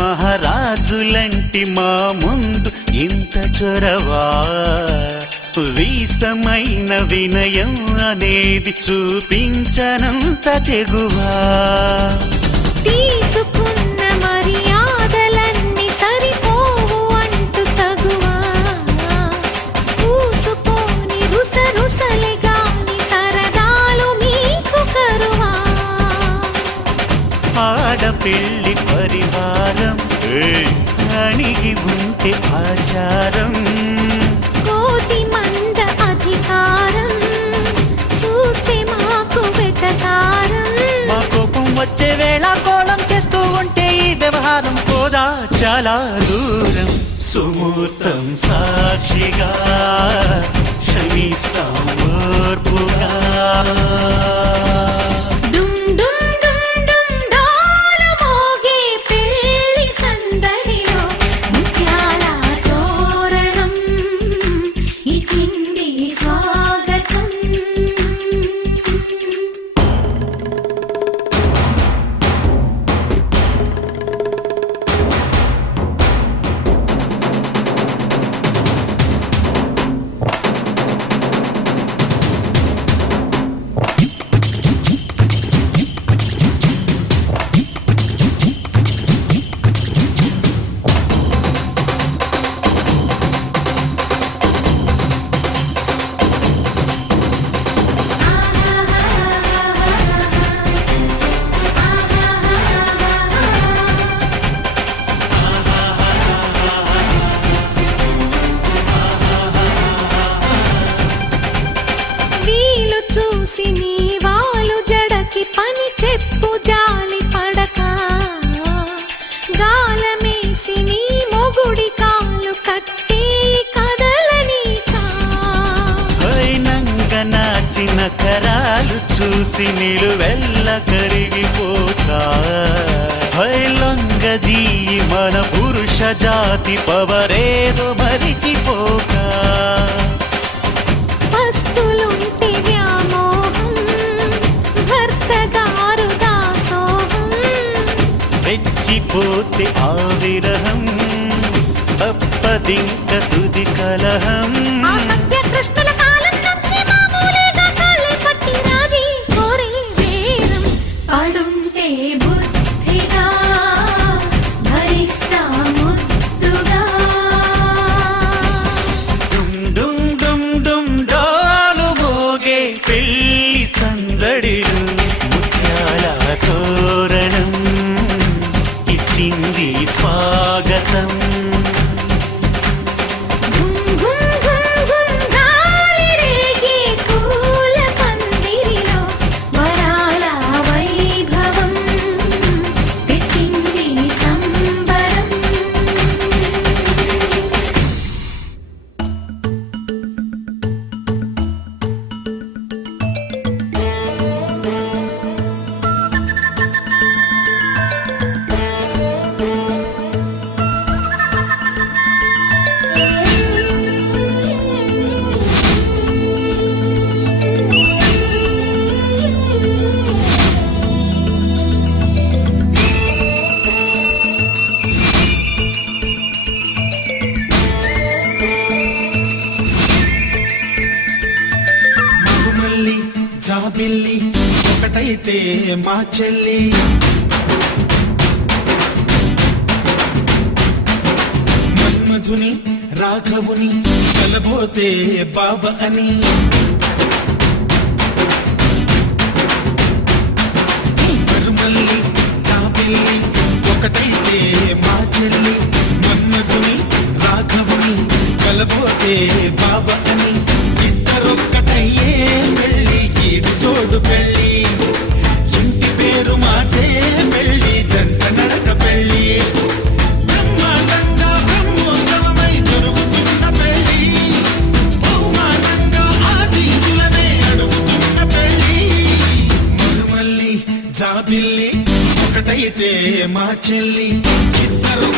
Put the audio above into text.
మహారాజులంటి మా ముందు ఇంత చొరవా, వీసమైన వినయం అనేది చూపించనంత తెగువా. తీసుకున్న మర్యాదలన్నీ సరిపోవు అంటూ తగువా, పూసుకొని రుసరుసలే గాని సరదాలు మీకు కరువా. ఆడపిల్లి పరివారం అణిగి ఉంటే ఆచారం, కోటి మంద అధికారం చూస్తే మాకు వెటకారం. మా కోపం వచ్చే వేళ కోళం చేస్తూ ఉంటే ఈ వ్యవహారం పోదా చాలా దూరం. సుమూర్తం సాక్షిగా క్షమిస్తాం ఓర్పుగా. పని చెప్పు జాలి పడక, గాలమేసి నీ మొగుడి కాలు కట్టి కదలనీకా. నాచిన కరాలు చూసి నిలువెల్ల కరిగిపోతా, లొంగదీ మన పురుష జాతి పవరేదో మరిచిపోక. రెచ్చిపోతే ఆ విరహం తప్పదింక తుది కలహం. కృష్ణుల కాలం నుంచి మామూలుగా కాళ్ళే పట్టి రాజీ కోరే వేరం. అడుంటే బుద్ధిగా భరిస్తా ముద్దుగా. డుమ్ డుమ్ డుమ్ డుమ్ డాలు మోగే పెళ్లి సందడిలు, ముత్యాల తోరణం ఇచ్చింది స్వాగతం. జాబిల్లి ఒకటైతే మా చెల్లి, మన్మధుని రాఘవుని కలబోతే బాబ అని. మరుమల్లి జాబిల్లి ఒకటైతే మా చెల్లి, మన్మధుని రాఘవుని కలబోతే బాబ అని. ఇద్దరొక్కటయ్యే పెళ్ళి కీడు చోడు పెళ్ళి, ఇంటి పేరు మార్చే పెళ్ళి జంట నడక పెళ్ళి. బ్రహ్మాండంగా బ్రహ్మోత్సవమై జరుగుతున్న పెళ్ళి, బహుమానంగా ఆశీసులనే అడుగుతున్న పెళ్ళి. మరుమల్లి జాబిల్లి ఒకటైతే మా చెల్లి, ఇద్దరు